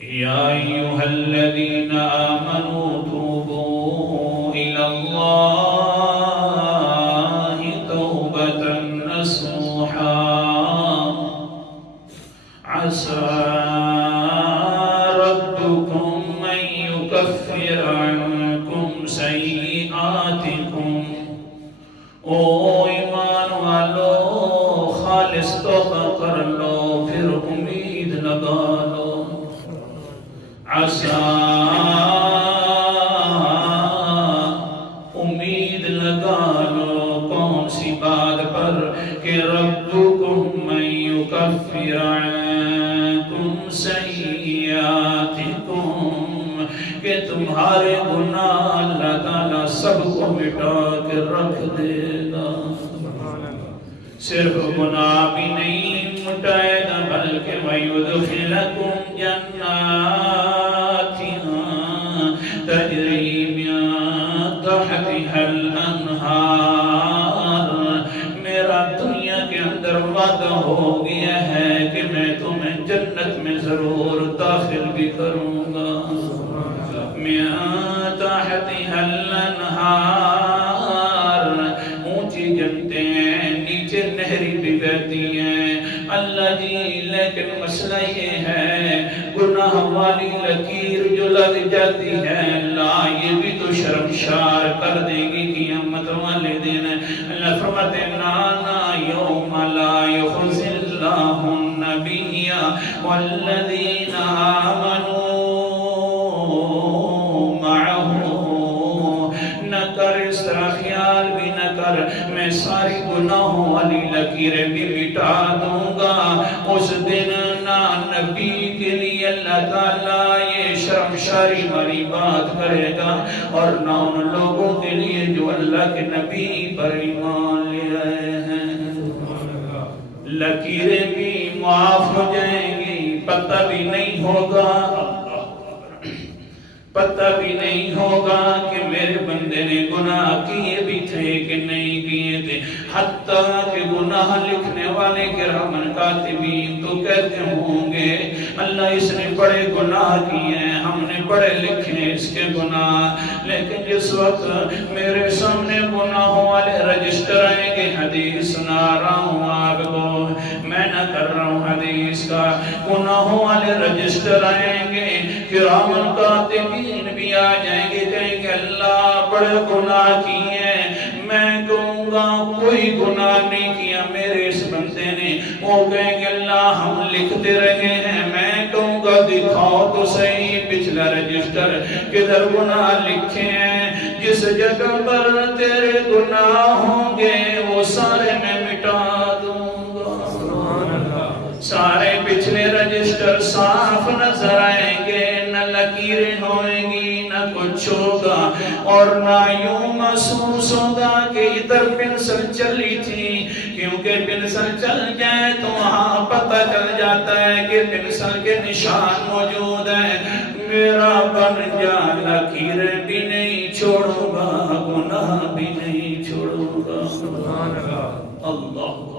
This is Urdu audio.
يا أيها الذين آمنوا توبوا إلى الله توبة نصوحا عسى ربكم أن يكفر عنكم سيئاتكم او ایمان والو خالص توبہ کر لو پھر امید لگا لو عسى امید لگا لو کون سی بات پر کہ ربکم من یکفر عنکم سیئاتکم کہ تمہارے گناہ اللہ تعالیٰ سب کو مٹا کے رکھ دے گا صرف گناہ بھی نہیں مٹائے گا بلکہ وَيُدْخِلَكُمْ جَنَّاتٍ تَجْرِي مِن تَحْتِهَا الْأَنْهَارُ میرا دنیا کے اندر وعدہ ہو گیا ہے کہ میں تمہیں جنت میں ضرور داخل بھی کروں گا مِن تَحْتِهَا الْأَنْهَارُ اونچی جنتیں ہیں نیچے نہری بھی بہتی ہیں اللہ جی لیکن مسئلہ یہ ہے گناہ والی لکیر جو لگ جاتی ہے اللہ یہ بھی تو شرمشار کر دے گی قیامت والے دن اللہ فرماتے نانا یوم لا یخزی اللہ النبی والذین آمنوا معه نہ کر اس طرح خیال بھی نہ کر میں ساری گناہوں والی لکیریں بھی مٹا دوں گا اس دن نہ نبی کے لیے اللہ تعالیٰ یہ شرمشاری والی بات کرے گا اور نہ ان لوگوں کے لیے جو اللہ کے نبی پر ایمان لے آئے ہیں لکیریں بھی معاف ہو جائیں گی پتہ بھی نہیں ہوگا کہ میرے بندے نے گناہ کیے بھی تھے کہ نہیں کیے تھے حتیٰ کہ گناہ لکھنے والے کرامن کاتبین تو کہتے ہوں گے اللہ اس نے بڑے گناہ کیے ہیں ہم نے بڑے لکھے اس کے گناہ لیکن جس وقت میرے سامنے گناہوں والے رجسٹر آئیں گے حدیث سنا رہا ہوں آپ کو میں نہ کر رہا ہوں حدیث کا گناہوں والے رجسٹر آئیں گے کرامن کاتبین بھی آ جائیں گے کہیں گے اللہ بڑے گناہ کیے ہیں میں کہوں گا کوئی گناہ نہیں کیا میرے اس بندے نے وہ کہیں گے اللہ ہم لکھتے رہے ہیں میں کہوں گا دکھاؤ تو صحیح پچھلا رجسٹر کدھر گناہ لکھے ہیں جس جگہ پر تیرے گناہ ہوں گے وہ سارے میں مٹا دوں گا سارے پچھلے رجسٹر صاف نظر آئیں گے نہ لکیریں ہوئیں گی نہ کچھ ہوگا اور نہ یوں محسوس ہوگا کہ ادھر پنسل چلی تھی کیونکہ پنسل چل جائے تو وہاں پتہ چل جاتا ہے کہ پنسل کے نشان موجود ہیں میرا بن جا لکیریں بھی نہیں چھوڑوں گا گناہ بھی نہیں چھوڑوں گا اللہ